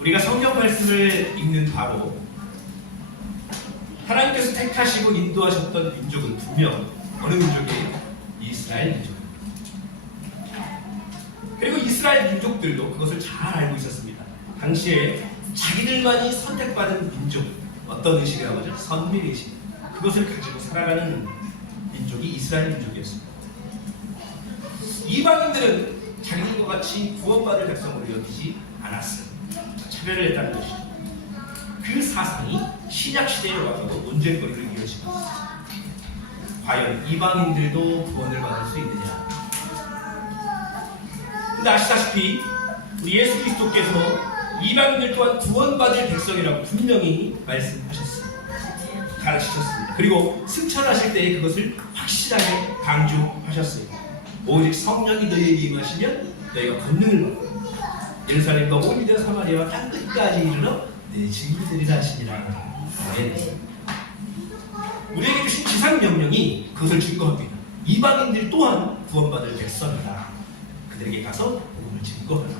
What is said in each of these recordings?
우리가 성경 말씀을 읽는 바로 하나님께서 택하시고 인도하셨던 민족은 분명 어느 민족이에요? 이스라엘 민족입니다. 그리고 이스라엘 민족들도 그것을 잘 알고 있었습니다. 당시에 자기들만이 선택받은 민족, 어떤 의식이라고 하죠? 선민의식. 그것을 가지고 살아가는 민족이 이스라엘 민족이었습니다. 이방인들은 자기들과 같이 구원받을 백성으로 여기지 않았어요. 차별을 했다는 것이죠. 그 사상이 신약시대에 와서도 논쟁거리를 이어지고 있습니다. 과연 이방인들도 구원을 받을 수 있느냐? 근데 아시다시피 우리 예수 그리스도께서 이방인들 또한 구원받을 백성이라고 분명히 말씀하셨습니다. 가르치셨습니다. 그리고 승천하실 때에 그것을 확실하게 강조하셨어요. 오직 성령이 너희에게 임하시면 너희가 권능을 받고 예루살렘과 온 유대와 사마리아와 땅 끝까지 이르러 내 증인이 되리라 하시니라. 네. 우리에게 주신 지상명령이 그것을 증거합니다. 이방인들 또한 구원받을 백성이다. 그들에게 가서 복음을 증거하라.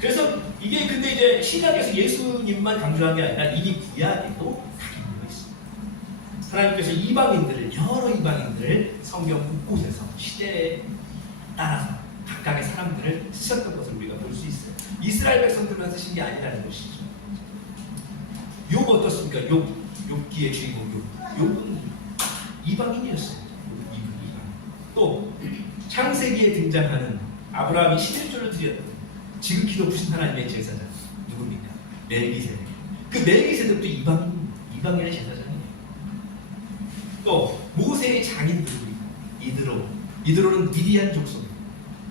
그래서 이게 근데 이제 신약에서 예수님만 강조한 게 아니라 이미 구약에도 다기고 있습니다. 하나님께서 이방인들을, 여러 이방인들을 성경 곳곳에서 시대에 따라서 각각의 사람들을 쓰셨던 것을 우리가 볼 수 있어요. 이스라엘 백성들만 쓰신 게 아니라는 것이죠. 욥 어떻습니까? 욥기의 주인공 욥은 이방인이었어요. 이방. 또 창세기에 등장하는 아브라함이 11조를 드렸던 지극히 높으신 하나님의 제사장 누굽니까? 멜기세덱. 그 멜기세덱도 이방인의 제사장이에요. 또 모세의 장인 누구입니까? 이드로는 미디안 족속입니다.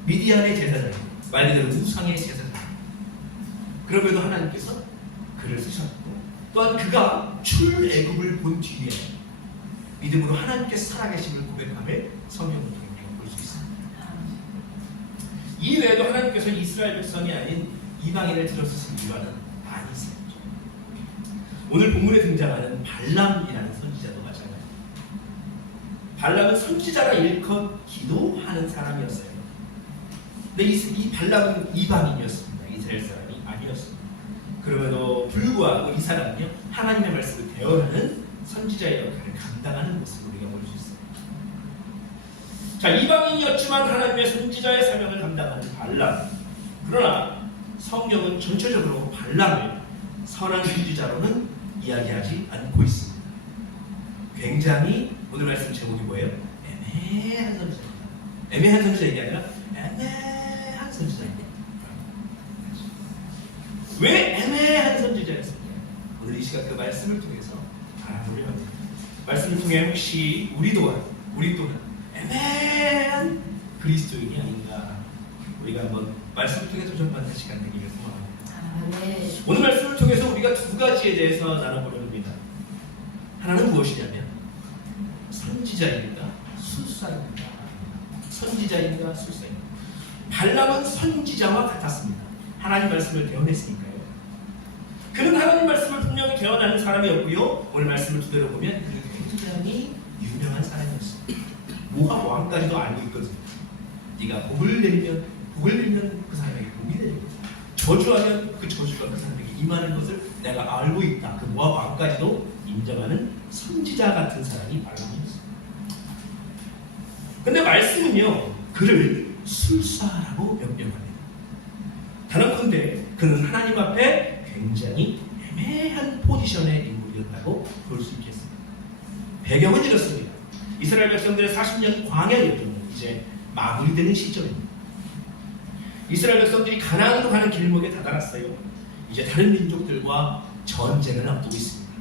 미디안의 제사장이에요. 말 그대로 우상의 제사장. 그럼에도 하나님께서 그를 쓰셨고 또한 그가 출애굽을 본 뒤에 믿음으로 하나님께서 살아계심을 고백함을 성경을 통해 볼 수 있습니다. 이 외에도 하나님께서 이스라엘 백성이 아닌 이방인을 들어쓰신 이유는 많이 있어요. 오늘 본문에 등장하는 발람이라는 선지자도 마찬가지입니다. 발람은 선지자라 일컫 기도하는 사람이었어요. 근데 이 발람은 이방인이었습니다. 이스라엘 사람이 아니었습니다. 그럼에도 불구하고 이 사람은요, 하나님의 말씀을 대언하는 선지자의 역할을 감당하는 모습을 우리가 볼 수 있어요. 자, 이방인이었지만 하나님의 선지자의 사명을 감당하는 발람. 그러나 성경은 전체적으로 발람을 선한 선지자로는 이야기하지 않고 있습니다. 굉장히 오늘 말씀 제목이 뭐예요? 애매한 선지자입니다. 애매한 선지자가 아니라 애매한 선지자입니다. 왜 애매한 선지자였습니까? 오늘 이 시간 그 말씀을 통해서 알아보려 합니다. 말씀을 통해 혹시 우리 또한 애매한 그리스도인이 아닌가, 우리가 한번 말씀을 통해 도전받는 시간 되기를 소망합니다. 네. 오늘 말씀을 통해서 우리가 두 가지에 대해서 나눠보려 합니다. 하나는 무엇이냐면 선지자입니다, 술사입니다. 선지자입니다, 술사입니다. 발람은 선지자와 같았습니다. 하나님 말씀을 대언했으니까요. 그는 하나님 말씀을 분명히 대언하는 사람이었고요, 오늘 말씀을 두대로 보면 그는 굉장히 유명한 사람이었습니다. 모압 왕까지도 알고 있거든요. 네가 복을 내리면 그 사람에게 복이 내리고, 저주하면 그 저주가 그 사람에게 임하는 것을 내가 알고 있다. 그 모압 왕까지도 인정하는 선지자 같은 사람이 발람이었습니다. 근데 말씀은요, 그를 술사라고 명명합니다. 단언컨대 그는 하나님 앞에 굉장히 애매한 포지션의 인물이었다고 볼 수 있겠습니다. 배경은 이렇습니다. 이스라엘 백성들의 40년 광야 여정은 이제 마무리되는 시점입니다. 이스라엘 백성들이 가나안으로 가는 길목에 다다랐어요. 이제 다른 민족들과 전쟁을 앞두고 있습니다.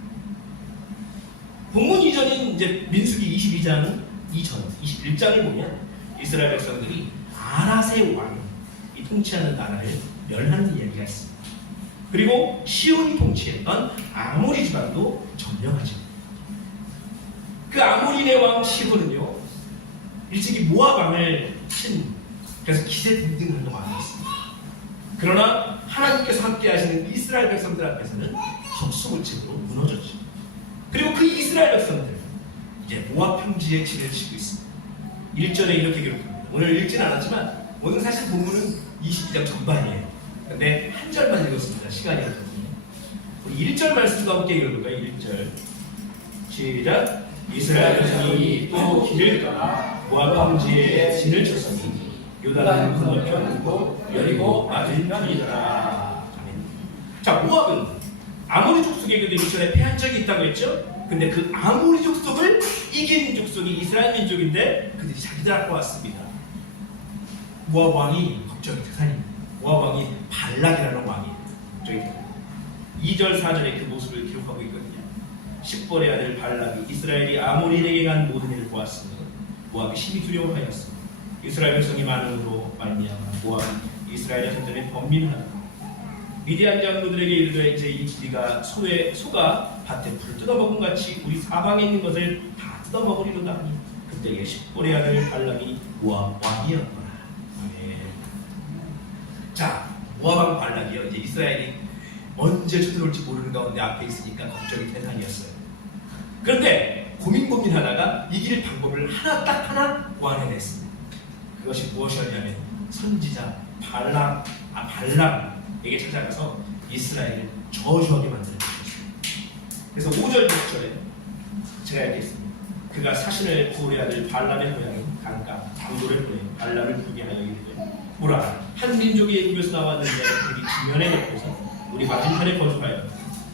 본문 이전인 이제 민수기 22장 이전 21장을 보면 이스라엘 백성들이 아랏의 왕이 통치하는 나라를 멸하는 이야기가 있습니다. 그리고 시온이 통치했던 아모리 지방도 점령하죠. 그 아모리의 왕 시온은요, 일찍이 모압 왕을 친, 그래서 기세등등한 왕이 있습니다. 그러나 하나님께서 함께 하시는 이스라엘 백성들 앞에서는 헛수고책으로 무너졌죠. 그리고 그 이스라엘 백성들 이제 모압 평지에 지를 치고 있습니다. 1절에 이렇게 기록합니다. 오늘 읽지는 않았지만 오늘 사실 본문은 22장 전반이에요. 근데 한 절만 읽었습니다. 시간이 없거든요. 우리 1절 말씀과 함께 읽어볼까요? 1절 시작. 이스라엘 백성이 또 길을 떠나 모압 황지에 진을 쳤으니 요단을 건너편 여리고 맞은 편이더라. 자, 모압은 아모리 족속에게도 이전에 패한 적이 있다고 했죠. 근데 그 아모리 족속을 이긴 족속이 이스라엘 민족인데 그들이 자기들 앞에 왔습니다. 모압 왕이 걱정이 태산입니다. 모압 왕이 발락이라는 왕이에요. 걱정이 태산. 2절 4절에 그 모습을 기록하고 있거든요. 십볼의 아들 발락이 이스라엘이 아모리에게 간 모든 일을 보았으니 모압이 심히 두려워하였으니 이스라엘 백성이 많음으로 말미암아 모압이 이스라엘의 전전에 번민하다. 미디안 장로들에게 이르되 이제 이 길이가 소가 밭에 풀 뜯어먹은 같이 우리 사방에 있는 것을 다 뜯어먹으리로다 하니 그때에 십볼의 아들 발락이 모압 왕이었더라. 아멘. 자, 모압 왕 발락이요. 이제 이스라엘이 언제 쳐들어올지 모르는 가운데 앞에 있으니까 걱정이 태산이었어요. 그런데 고민하다가 이길 방법을 딱 하나 고안해냈습니다. 그것이 무엇이었냐면 선지자 발람에게 찾아가서 이스라엘을 저주하게 만드는 것이었습니다. 그래서 5절 6절에 제가 읽겠습니다. 그가 사신을 부울의 아들 발람의 고향인 강가 당도를 보내 발람을 부르게 하여 이르되 보라, 한 민족이 애굽에서 나왔는데 그들이 지면에 옆에서 우리 맞은편에 거주하여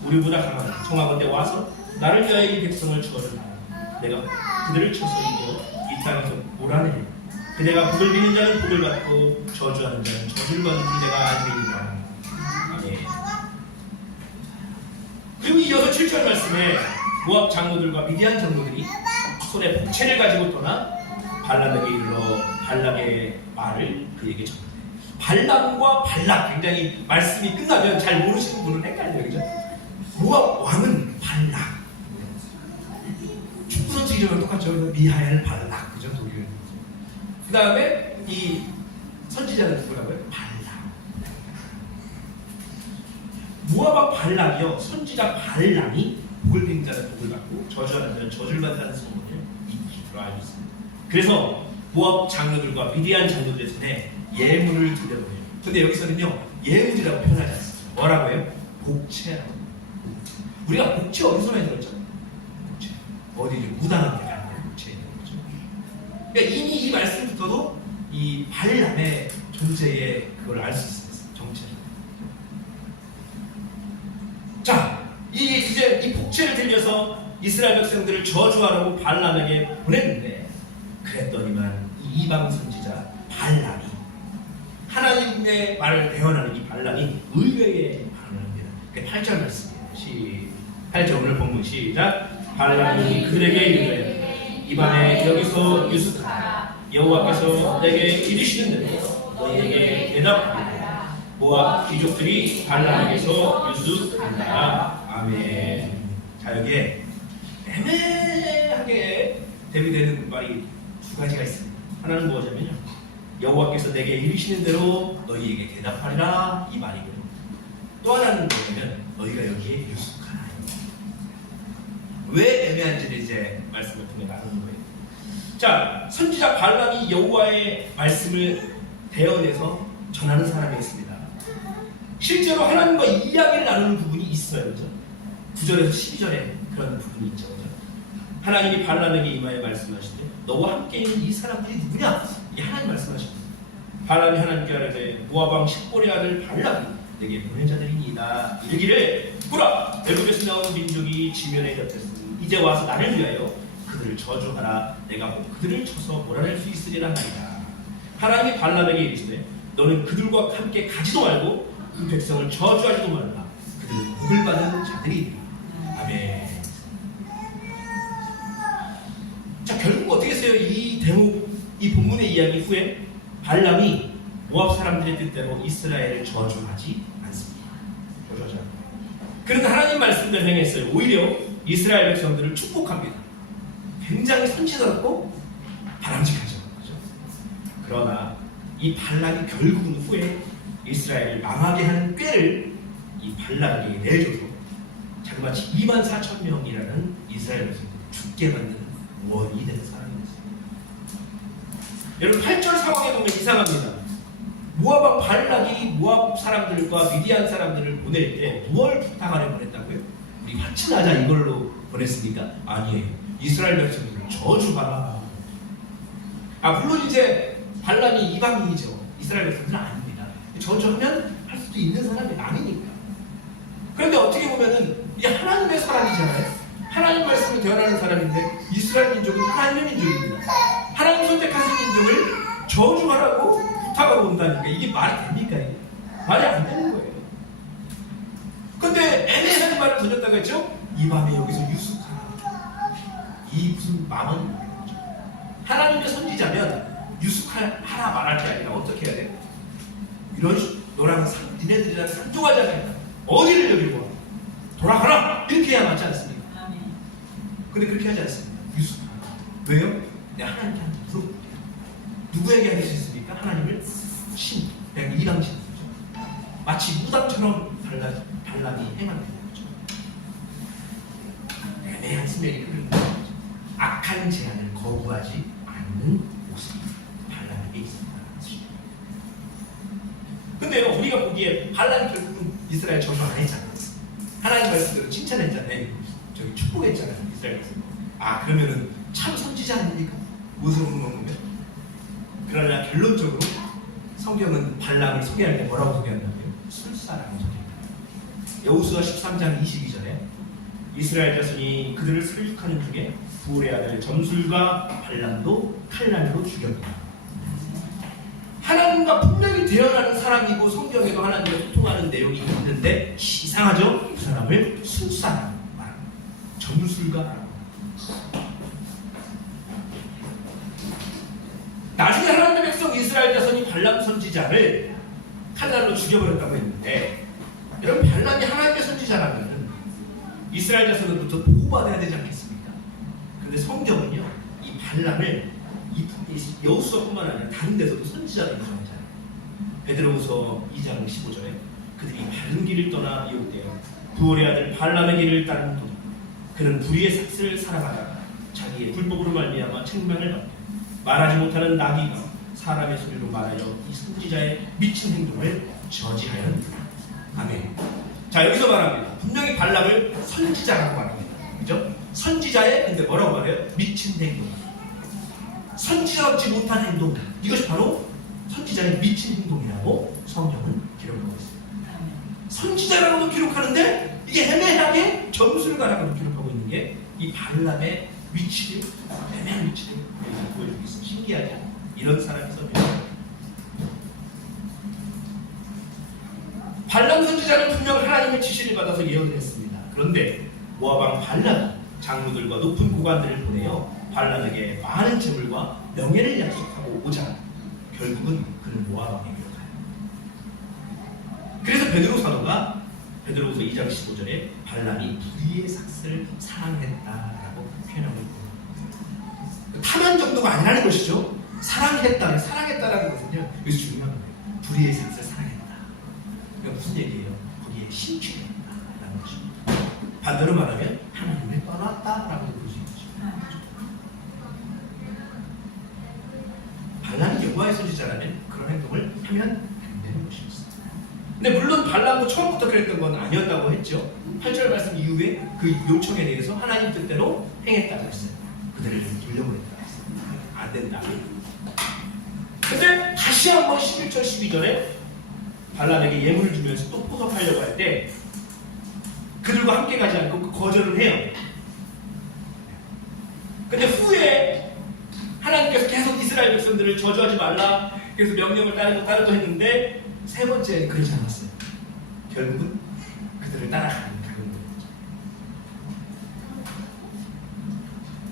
우리보다 강한 청하건대 와서 나를 위하여 이 백성을 저주하라. 내가 그들을 쳐서 이겨 이 땅에서 몰아내리라. 그대가 복을 비는 자는 복을 받고 저주하는 자는 저주를 받는 줄 내가 알리이다. 아멘. 그리고 이어서 7절 말씀에 모압 장로들과 미디안 장로들이 손에 복채를 가지고 떠나 발람에게 이르러 발락의 말을 그에게 전합니다. 발람과 발락, 굉장히 말씀이 끝나면 잘 모르시는 분은 헷갈려요. 그죠? 모압 왕은 발락. 축구 선수 이름은 똑같죠. 미하엘 발락. 그죠? 독일. 그 다음에 이 선지자는 누구라고요? 발락. 모압 왕 발락이요. 선지자 발람이 복을 비는 자는 복을 받고 저주하는 자는 저주를 받는다는 소문을 익히로 알고 있습니다. 그래서 모압 장로들과 미디안 장로들의 손에 예물을 드려보내요. 근데 여기서는요, 예물이라고 표현하지 않습니다. 뭐라고 해요? 복채라고. 우리가 복채 어디서 많이 들었죠? 복채. 어디 무당한 데가 아니라 복채에 있는 거죠. 그러니까 이미 이 말씀부터도 이 발람의 존재에 그걸 알 수 있습니다. 정체를. 자, 이제 이 복채를 들려서 이스라엘 백성들을 저주하라고 발람에게 보냈는데, 그랬더니만 이 이방 선지자 발람이 하나님의 말을 대언하는 이 발람이 의외의 반응을 합니다. 그게 8절 말씀이에요. 8절 오늘 본문 시작. 발람이 그들에게 이르되 이밤에 여기서 유숙하라. 여호와께서 내게 이르시는 대로 너희에게 대답하리라. 모압 귀족들이 발람에게서 유숙한다. 아멘. 자, 여기에 애매하게 대비되는 말이 두 가지가 있습니다. 하나는 무엇이냐면요, 여호와께서 내게 이르시는 대로 너희에게 대답하리라, 이 말이고요. 또 하나는 뭐냐면 너희가 여기에 유숙하라. 왜 애매한지를 이제 말씀을 통해 나누는 거예요. 자, 선지자 발람이 여호와의 말씀을 대언해서 전하는 사람이었습니다. 실제로 하나님과 이야기를 나누는 부분이 있어요. 그죠? 9절에서 12절에 그런 부분이 있죠. 그죠? 하나님이 발람에게 임하여 말씀하시되 너와 함께 있는 이 사람들이 누구냐? 이 하나님 말씀하십니다. 발람이 하나님께 아뢰되 모압 왕 십볼의 아들 발람이 내게 보낸 자들이니이다. 이르기를 보라, 애굽에서 나온 민족이 지면에 곁했으니 이제 와서 나를 위하여 그들을 저주하라. 내가 곧 그들을 쳐서 몰아낼 수 있으리라 하리라. 하나님이 발람에게 이르시되 너는 그들과 함께 가지도 말고 그 백성을 저주하지도 말라. 그들은 복을 받은 자들이니라. 아멘. 자, 결국 어떻게 했어요? 이 대목, 이 본문의 이야기 후에 발람이 모압 사람들의 뜻대로 이스라엘을 저주하지 않습니다. 저주하지 않습니다. 그런데 하나님 말씀대로 행했어요. 오히려 이스라엘 백성들을 축복합니다. 굉장히 선지스럽고 바람직하죠. 그렇죠? 그러나 이 발람이 결국은 후에 이스라엘을 망하게 한 꾀를 이 발람에게 내줘서 자그마치 24,000명이라는 이스라엘 백성들을 죽게 만드는 원이 된 사람이었습니다. 여러분 8절 상황에 보면 이상합니다. 모압 왕 발락이 모압 사람들과 미디안 사람들을 보낼 때 무엇을 부탁하려 보냈다고요? 우리 화친하자 이걸로 보냈습니까? 아니에요. 이스라엘 백성들을 저주하라. 물론 이제 발람이 이방인이죠. 이스라엘 백성들은 아닙니다. 저주하면 할 수도 있는 사람이 남이니까. 그런데 어떻게 보면은 이게 하나님의 사람이잖아요. 하나님 말씀을 대언하는 사람인데 이스라엘 민족은 하나님의 민족입니다. 하나님 선택하신 민족을 저주하라고 부탁하고 온다니까 이게 말이 됩니까? 이게? 말이 안 되는 거예요. 근데 애매한 말을 던졌다고 했죠? 이 밤에 여기서 유숙하라. 이 무슨 망언인 거죠. 하나님의 선지자면 유숙하라 말할 게 아니라 어떻게 해야 돼요? 이런 너랑 니네들이랑 상종하잖아요. 어디를 여기고 와? 돌아가라! 이렇게 해야 맞지 않습니까? 근데 그렇게 하지 않습니다. 유숙하라. 왜요? 내가 하나님한테 물어볼게요. 누구에게 할 수 있습니까? 하나님을 신, 내가 이방신이죠. 마치 무당처럼 발람이 행하는 거죠. 애매한 스멜이 흐르는 거죠. 악한 제안을 거부하지 않는 모습이 발람에게 있습니다. 근데요, 우리가 보기에 발람이 결국은 이스라엘 저주 안 했잖아요. 하나님 말씀대로 칭찬했잖아요. 저기 축복했잖아요. 이스라엘에서. 그러면은 참 선지자 아닙니까? 무엇으로 보면? 그러나 결론적으로 성경은 발람을 소개할 때 뭐라고 소개한다고요? 술사라고 소개합니다. 여호수아 13장 22절에 이스라엘 자손이 그들을 살육하는 중에 부올의 아들 점술과 발람도 칼날로 죽였다. 하나님과 분명히 대언하는 사람이고 성경에도 하나님과 소통하는 내용이 있는데 이상하죠? 그 사람을 술사라고 말합니다. 점술가라고. 나중에 하나님의 백성 이스라엘 자손이 발람 선지자를 칼날로 죽여버렸다고 했는데, 여러분 발람이 하나님의 선지자라면 이스라엘 자손으로부터 보호받아야 되지 않겠습니까? 그런데 성경은요, 이 발람을 여호수아뿐만 아니라 다른 데서도 선지자로 인정하잖아요. 베드로후서 2장 15절에 그들이 바른 길을 떠나 미혹되어 부올의 아들 발람의 길을 따르는 도다. 그는 불의의 삭슬을 살아가다가 자기의 불법으로 말미암아 책망을 받고 말하지 못하는 나귀가 사람의 소리로 말하여 이 선지자의 미친 행동을 저지하였다. 아멘. 자, 여기서 말합니다. 분명히 발람을 선지자라고 말합니다. 그죠? 선지자의 근데 뭐라고 말해요? 미친 행동. 선지자답지 못한 행동. 이것이 바로 선지자의 미친 행동이라고 성경은 기록하고 있습니다. 선지자라고도 기록하는데 이게 애매하게 점술가라고도 기록하고 있는 게 이 발람의 위치를, 애매한 위치를 보여주고 있습니다. 신기하죠? 이런 사람이 선지자. 발람 선지자는 분명 하나님의 지시를 받아서 예언을 했습니다. 그런데 모압 왕 발람이 장로들과 높은 고관들을 보내어 발람에게 많은 재물과 명예를 약속하고 오자 결국은 그는 모압 왕에게로 가요. 그래서 베드로 사도가 베드로후서 2장 15절에 발람이 불의의 삭슬을 사랑했다라고 표현하고 있고, 탐한 정도가 아니라는 것이죠. 사랑했다라는 것은요, 여기서 중요한 거예요. 불의의 삭슬을 사랑했다. 그러니까 무슨 얘기예요? 거기에 심취했다라는 것입니다. 반대로 말하면 하나님을 떠났다라고 볼 수 있죠. 발람이 여호와의 선지자라면 그런 행동을 하면 안 되는 것이었습니다. 근데 물론 발람도 처음부터 그랬던 건 아니었다고 했죠. 8절 말씀 이후에 그 요청에 대해서 하나님 뜻대로 행했다고 했어요. 그들을 돌려보냈다고 했어요. 안 된다. 근데 다시 한번 11절 12절에 발람에게 예물을 주면서 또 포섭하려고 할 때 그들과 함께 가지 않고 거절을 해요. 근데 후에 하나님께서 계속 이스라엘 백성들을 저주하지 말라, 그래서 명령을 따르고 했는데 세 번째는 그렇지 않았어요. 결국은 그들을 따라가는 거예요.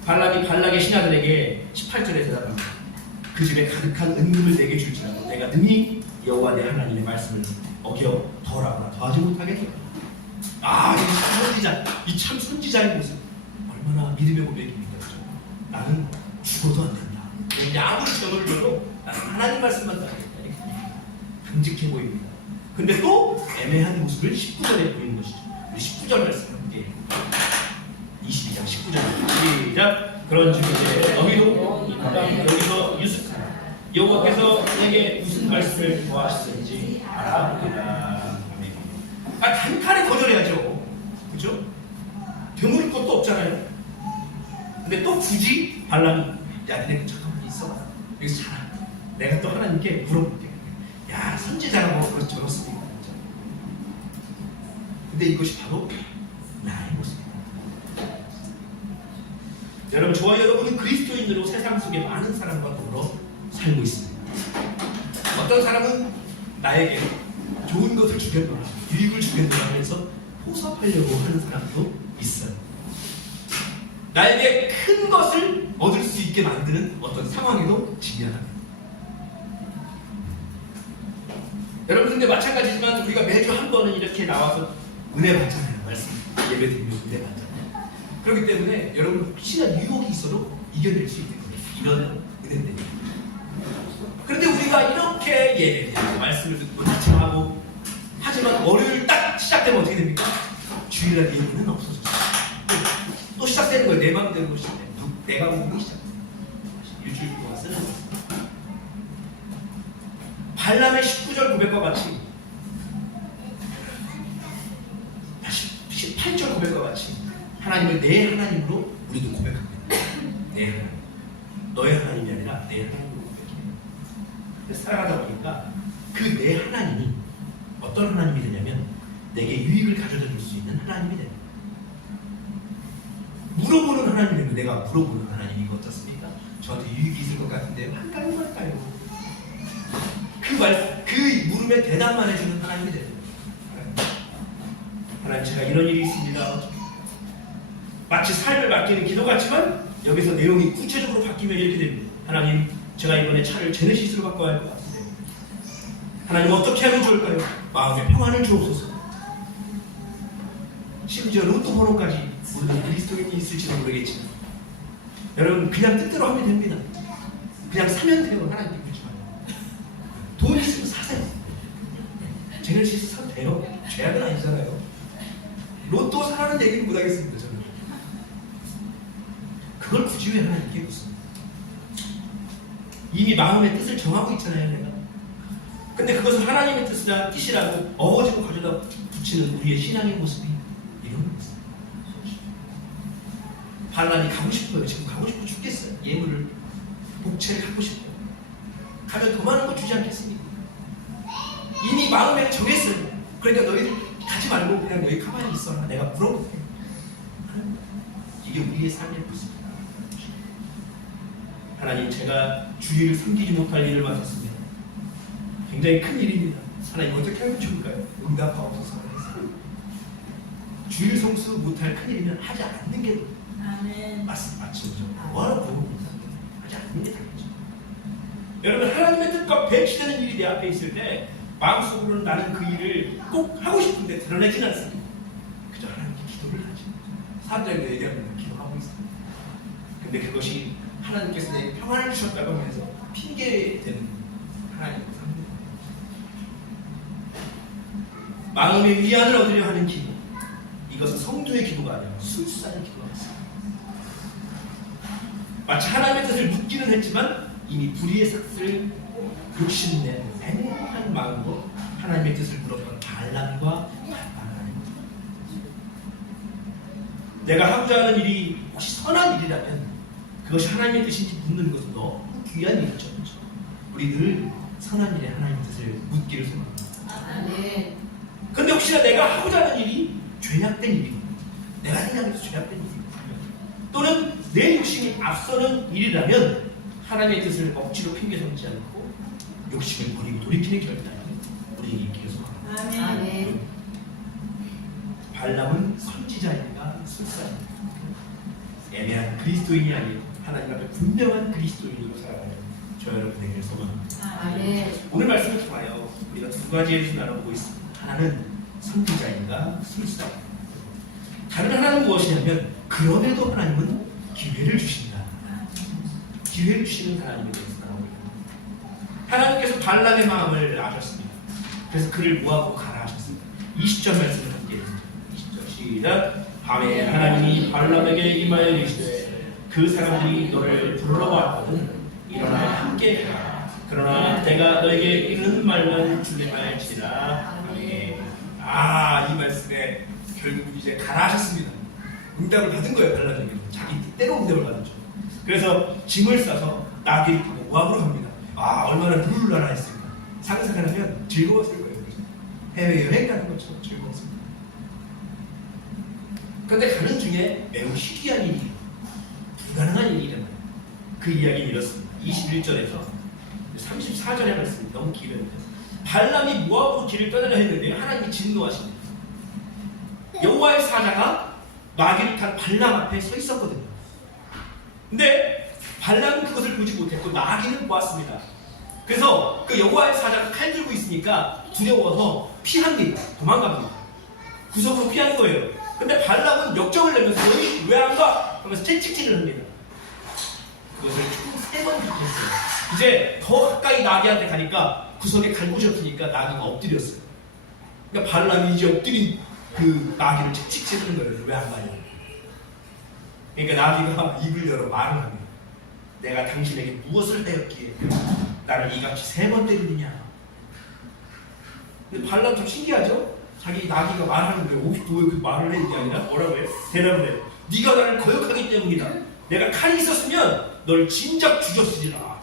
발람이 발락의 신하들에게 18절에 대답합니다. 그 집에 가득한 은금을 내게 줄지라도 내가 능히 여호와 내 하나님의 말씀을 어겨 더하거나 더하지 못하게 되었다. 이 참 선지자의 모습 얼마나 믿음의 고백입니까? 그렇죠? 나는 죽어도 안 된다. 아무리 저를 들어도 나는 하나님 말씀만 따르겠다. 듬직해 보입니다. 근데 또 애매한 모습을 19절에 보이는 것이죠. 우리 19절 말씀 함께 22장 19절 시작. 그런 중에 너희도 여기서 유숙하라. 여호와께서 내게 무슨 무슨 말씀을 구하시는지 알아보리라. 아멘. 단칼에 거절해야죠. 그죠? 되물을 것도 없잖아요. 근데 또 굳이 발람이 야, 니네 잠깐만 있어봐. 여기서 자라. 내가 또 하나님께 물어볼게. 야, 선지자라고 그렇게 적었습니까? 근데 이것이 바로 나의 모습입니다. 여러분, 저와 여러분은 그리스도인으로 세상 속에 많은 사람과 더불어 살고 있습니다. 어떤 사람은 나에게 좋은 것을 주겠노라, 유익을 주겠노라 해서 포섭하려고 하는 사람도 있어요. 나에게 큰 것을 얻을 수 있게 만드는 어떤 상황에도 직면합니다. 여러분, 근데 마찬가지지만 우리가 매주 한 번은 이렇게 나와서 은혜 받잖아요. 말씀 예배 드리면 은혜 받잖아요. 그렇기 때문에 여러분, 혹시나 유혹이 있어도 이겨낼 수 있는 거예요. 이런 은혜입니다. 그런데 우리가 이렇게 예배드리고 말씀을 듣고 자청하고 하지만 월요일 딱 시작되면 어떻게 됩니까? 주일날 예배는 없어졌어요. 또 시작되는 거예요. 내 마음대로 시작돼요. 내가 오기 시작돼요. 일주일 동안 쓰는 거예요. 발람의 19절 고백과 같이 18절 고백과 같이 하나님을 내 하나님으로 우리도 고백합니다. 내 하나님. 너의 하나님이 아니라 내 하나님으로 고백해요. 살아가다 보니까 그 내 하나님이 어떤 하나님이 되냐면 내게 유익을 가져다 줄 수 있는 하나님이 됩니다. 물어보는 하나님이면 내가 물어보는 하나님이 어떻습니까? 저한테 유익이 있을 것 같은데 할까요 말까요? 그 물음에 대답만 해주는 하나님이 됩니다. 하나님, 제가 이런 일이 있습니다. 마치 삶을 맡기는 기도 같지만 여기서 내용이 구체적으로 바뀌면 이렇게 됩니다. 하나님, 제가 이번에 차를 제네시스로 바꿔야 할 것 같은데 하나님, 어떻게 하면 좋을까요? 마음에 평안을 주옵소서. 심지어 로또 번호까지 물론 그리스도인이 있을지도 모르겠지만 여러분, 그냥 뜻대로 하면 됩니다. 그냥 사면 돼요. 하나님께 묻지 마요. 돈 있으면 사세요. 제네시스 사도 돼요. 죄악은 아니잖아요. 로또 사라는 얘기는 못하겠습니다. 저는 그걸 굳이 왜 하나님께 묻습니까? 이미 마음의 뜻을 정하고 있잖아요. 내가. 근데 그것을 하나님의 뜻이라고 어거지로 가져다 붙이는 우리의 신앙의 모습이 이런 거였어요. 발람이 가고 싶어요. 지금 가고 싶어 죽겠어요. 예물을, 복채를 갖고 싶어요. 가면 더 많은 거 주지 않겠습니까? 이미 마음에 정했어요. 그러니까 너희들 가지 말고 그냥 너희 가만히 있어라. 내가 물어볼게. 이게 우리의 삶의 모습입니다. 하나님, 제가 주일을 섬기지 못할 일을 맡았습니다. 굉장히 큰 일입니다. 하나님, 어떻게 하면 좋을까요? 응답하옵소서. 주일 성수 못할 큰 일이면 하지 않는 게 맞죠. 뭐하러 물어봅니까? 하지 않는 게 답이죠. 여러분, 하나님의 뜻과 배치되는 일이 내 앞에 있을 때 마음속으로는 나는 그 일을 꼭 하고 싶은데 드러내진 않습니다. 그저 하나님께 기도를 하죠. 사람들에게 얘기하면 기도하고 있습니다. 근데 그것이 하나님께서 내게 평안을 주셨다고 하면서 핑계되는 하나님의 삶입니다. 마음의 위안을 얻으려 하는 기도, 이것은 성도의 기도가 아니라 술사의 기도가 있습니다. 마치 하나님의 뜻을 묻기는 했지만 이미 불의의 삭슬을 욕심낸 애매한 마음으로 하나님의 뜻을 물었던 발람과 발람입니다. 내가 하고자 하는 일이 혹시 선한 일이라면 그것이 하나님의 뜻인지 묻는 것은 너무 귀한 일이죠. 우리 늘 선한 일에 하나님의 뜻을 묻기를 소망합니다. 근데 혹시나 내가 하고자 하는 일이 죄악된 일이고 내가 생각해서 죄악된 일이고 또는 내 욕심이 앞서는 일이라면 하나님의 뜻을 억지로 핑계 삼지 않고 욕심을 버리고 돌이키는 결단이 우리에게 있기를 소망합니다. 아멘. 발람은 선지자인가 술사인가? 애매한 그리스도인이 아닌 하나님 앞에 분명한 그리스도인으로 살아가는 저 여러분 되기를 소망합니다. 아멘. 오늘 말씀을 통하여 우리가 두 가지에서 나눠보고 있습니다. 하나는 선지자인가 술사인가? 다른 하나는 무엇이냐면 그럼에도 하나님은 기회를 주신다. 기회를 주시는 하나님에 대해서 나오고 있습니다. 하나님께서 발람의 마음을 아셨습니다. 그래서 그를 모아고 가라 하셨습니다. 20절 말씀을 함께 읽습니다. 20절 시작. 밤에 하나님이 발람에게 임하여 이르시되 그 사람들이 너를 부르러 왔거든 일어나 함께 가라. 그러나 내가 너에게 이르는 말만 준행할지라. 아멘. 이 말씀에 결국 이제 가라하셨습니다. 응답을 받은 거예요. 발람에게 자기 뜻대로 응답을 받았죠. 그래서 짐을 싸서 나귀를 타고 모압으로 갑니다. 얼마나 룰루라라 했을까. 상상을 하면 즐거웠을 거예요. 해외여행 가는 것처럼 즐거웠습니다. 그런데 가는 중에 매우 희귀한 일이, 불가능한 일이 일어나요. 그 이야기는 이렇습니다. 21절에서 34절의 말씀이 너무 길은데, 발람이 모압으로 길을 떠나려 했는데 하나님이 진노하십니다. 여호와의 사자가 나귀를 탄 발람 앞에 서 있었거든요. 근데 발람은 그것을 보지 못했고 나귀는 보았습니다. 그래서 그 여호와의 사자가 칼 들고 있으니까 두려워서 피합니다. 도망갑니다. 구석으로 피하는 거예요. 근데 발람은 역정을 내면서 너희 왜 안 가? 하면서 채찍질을 합니다. 그것을 총 3번 했어요. 이제 더 가까이 나귀한테 가니까 구석에 갈 곳이 없으니까 나귀가 엎드렸어요. 그러니까 발람이 이제 엎드린 그 나귀를 채찍질하는 거예요. 왜 안 가냐? 그러니까 나귀가 입을 열어 말을 합니다. 내가 당신에게 무엇을 하였기에 나를 이같이 3번 때리느냐? 근데 발람 좀 신기하죠? 자기 나귀가 말하는 거예요. 왜 그 말을 해? 이게 아니라 뭐라고 해요? 대답을 해요. 네가 나를 거역하기 때문이다. 내가 칼이 있었으면 널 진작 죽였으리라.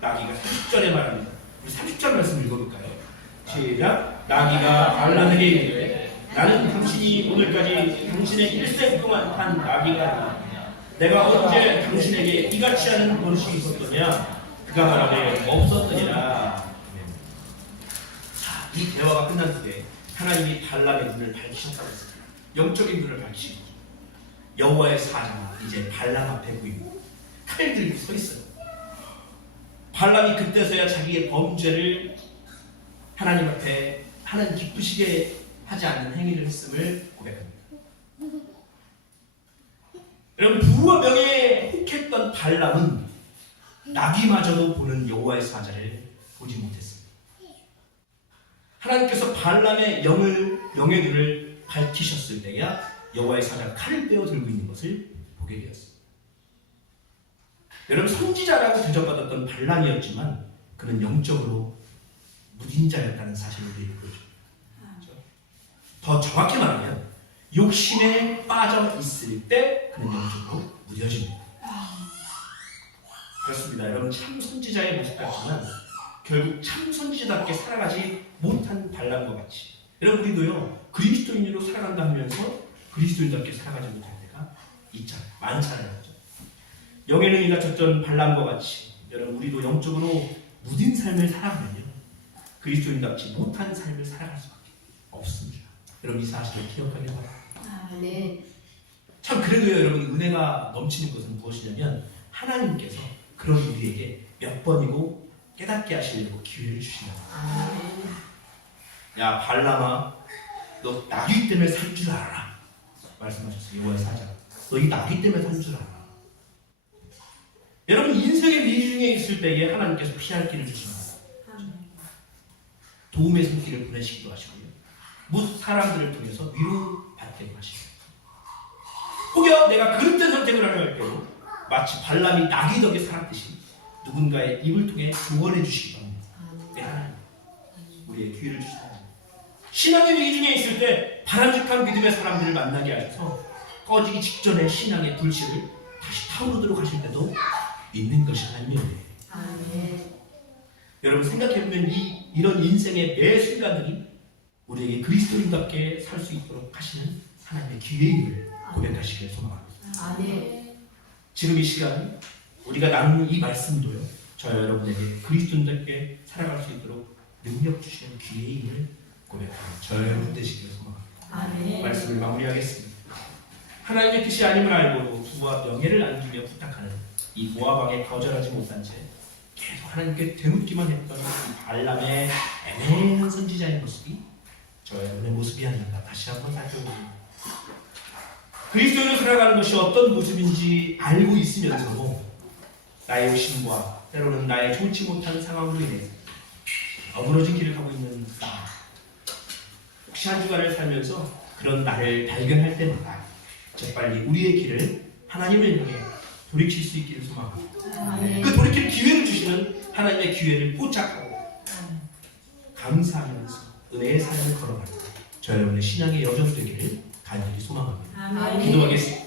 나귀가 30절에 말합니다. 우리 30절 말씀 읽어볼까요? 시작. 나귀가 발람에게 이르되 나는 당신이 오늘까지 당신의 일생 동안 탄 나귀가 아니라 내가 언제 당신에게 이같이 하는 버릇이 있었더냐? 그가 말하되 없었더니라. 이 대화가 끝난 후에 하나님이 발람의 눈을 밝히셨다고 했습니다. 영적인 눈을 밝히시고 여호와의 사자가 이제 발람 앞에 보이고 칼 들고 서 있어요. 발람이 그때서야 자기의 범죄를 하나님 앞에 하나님 기쁘시게 하지 않는 행위를 했음을 고백합니다. 여러분, 부와 명예에 혹했던 발람은 나귀마저도 보는 여호와의 사자를 보지 못했습니다. 하나님께서 발람의 명의 눈을 밝히셨을 때야 여호와의 사자가 칼을 빼어 들고 있는 것을 보게 되었습니다. 여러분, 선지자라고 대접받았던 발람이었지만 그는 영적으로 무딘 자였다는 사실을 우리에게 보여줍니다. 더 정확히 말하면 욕심에 빠져 있을 때 그는 영적으로 무뎌집니다. 그렇습니다. 여러분, 참 선지자의 모습 같지만 결국 참 선지자답게 살아가지 못한 발람과 같이, 여러분, 우리도요 그리스도인으로 살아간다 하면서 그리스도인답게 살아가지 못할 때가 있잖아요. 많잖아요. 영에는 이가 젖던 발람과 같이 여러분, 우리도 영적으로 무딘 삶을 살아가면요 그리스도인답지 못한 삶을 살아갈 수밖에 없습니다. 여러분, 이 사실을 기억하길 바랍니다. 네. 참, 그래도요 여러분, 은혜가 넘치는 것은 무엇이냐면 하나님께서 그런 우리에게 몇 번이고 깨닫게 하시려고 기회를 주신다. 야 발람아, 너 나귀 때문에 살 줄 알아라 말씀하셨어요. 여호와의 사자가 너 이 나귀 때문에 살 줄 알아. 여러분, 인생의 위기 중에 있을 때에 하나님께서 피할 길을 주십니다. 도움의 손길을 보내시기도 하시고요, 못 사람들을 통해서 위로받게 하시고, 혹여 내가 그릇된 선택을 하려 할 때도 마치 발람이 나귀 덕에 살았듯이 누군가의 입을 통해 구원해 주시기도 합니다. 네, 하나님 우리의 기회를 주시다. 신앙의 위기 중에 있을 때 바람직한 믿음의 사람들을 만나게 하셔서 꺼지기 직전에 신앙의 불씨를 다시 타오르도록 하실 때도 있는 것이 하나님이에요. 여러분, 생각해보면 이런 인생의 매 순간들이 우리에게 그리스도인답게 살 수 있도록 하시는 하나님의 기회임을 고백하시길 소망합니다. 지금 이 시간 우리가 나누는 이 말씀도요 저와 여러분에게 그리스도인답게 살아갈 수 있도록 능력 주시는 기회임을 고백합니다. 저와 여러분 되시길 소망합니다. 말씀을 마무리하겠습니다. 하나님의 뜻이 아님을 알고도 부와 명예를 안기며 부탁하는 이 모압왕에 거절하지 못한 채 계속 하나님께 되묻기만 했던 이 발람의 애매한 선지자의 모습이 저와 여러분의 모습이 아닌가 다시 한번 살펴봅니다. 그리스도인으로 살아가는 것이 어떤 모습인지 알고 있으면서도 나의 욕심과 때로는 나의 좋지 못한 상황으로 인해 어그러진 길을 가고 있는 나, 혹시 한 주간을 살면서 그런 나를 발견할 때마다 재빨리 우리의 길을 하나님을 향해 돌이킬 수 있기를 소망합니다. 아멘. 그 돌이킬 기회를 주시는 하나님의 기회를 포착하고 감사하면서 은혜의 삶을 걸어가는 저 여러분의 신앙의 여정 되기를 간절히 소망합니다. 아멘. 기도하겠습니다.